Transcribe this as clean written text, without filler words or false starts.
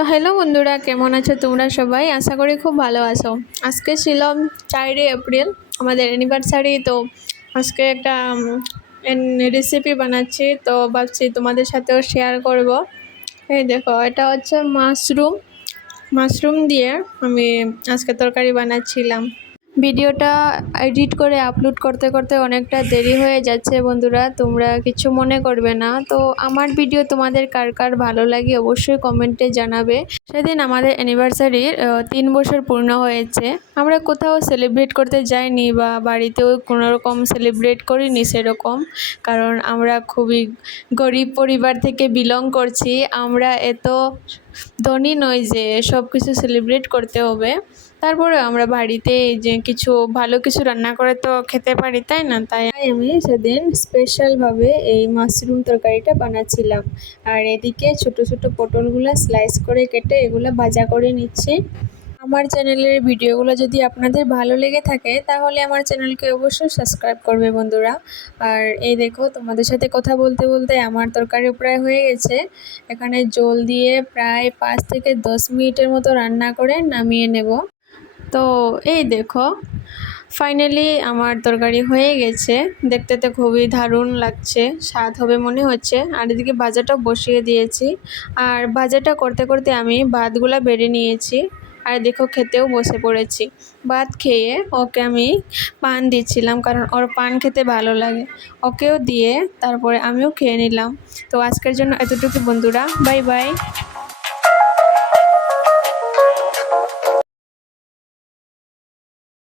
তো হ্যালো বন্ধুরা, কেমন আছো তোমরা সবাই? আশা করি খুব ভালো আছো। আজকে ছিল 4 এপ্রিল, আমাদের অ্যানিভার্সারি। তো আজকে একটা রেসিপি বানাচ্ছি, তো ভাবছি তোমাদের সাথেও শেয়ার করব। এই দেখো, এটা হচ্ছে মাশরুম দিয়ে আমি আজকে তরকারি বানাচ্ছিলাম। ভিডিওটা এডিট করে আপলোড করতে করতে অনেকটা দেরি হয়ে যাচ্ছে বন্ধুরা, তোমরা কিছু মনে করবে না। তো আমার ভিডিও তোমাদের কার কার ভালো লাগে অবশ্যই কমেন্টে জানাবে। সেদিন আমাদের অ্যানিভার্সারির 3 বছর পূর্ণ হয়েছে। আমরা কোথাও সেলিব্রেট করতে যাইনি বা বাড়িতেও কোনো রকম সেলিব্রেট করিনি সেরকম, কারণ আমরা খুবই গরিব পরিবার থেকে বিলং করছি। আমরা এত ধনী নই যে সব কিছু সেলিব্রেট করতে হবে। তারপরে আমরা বাড়িতে যে কিছু ভালো কিছু রান্না করে তো খেতে পারি, তাই না? তাই আমি সেদিন স্পেশালভাবে এই মাশরুম তরকারিটা বানাচ্ছিলাম। আর এদিকে ছোট ছোট পটলগুলো স্লাইস করে কেটে এগুলো ভাজা করে নিচ্ছি। আমার চ্যানেলের ভিডিওগুলো যদি আপনাদের ভালো লেগে থাকে তাহলে আমার চ্যানেলকে অবশ্যই সাবস্ক্রাইব করবে বন্ধুরা। আর এই দেখো, তোমাদের সাথে কথা বলতে বলতে আমার তরকারি প্রায় হয়ে গেছে। এখানে জল দিয়ে প্রায় 5 থেকে 10 মিনিটের মতো রান্না করে নামিয়ে নেব। তো এই দেখো, ফাইনালি আমার তরকারি হয়ে গেছে। দেখতে তো খুবই দারুণ লাগছে, স্বাদ হবে মনে হচ্ছে। আর এদিকে ভাজাটাও বসিয়ে দিয়েছি। আর ভাজাটা করতে করতে আমি ভাতগুলা বেড়ে নিয়েছি। আর দেখো, খেতেও বসে পড়েছি। ভাত খেয়ে ওকে আমি পান দিচ্ছিলাম, কারণ ওর পান খেতে ভালো লাগে। ওকেও দিয়ে তারপরে আমিও খেয়ে নিলাম। তো আজকের জন্য এতটুকু বন্ধুরা, বাই বাই।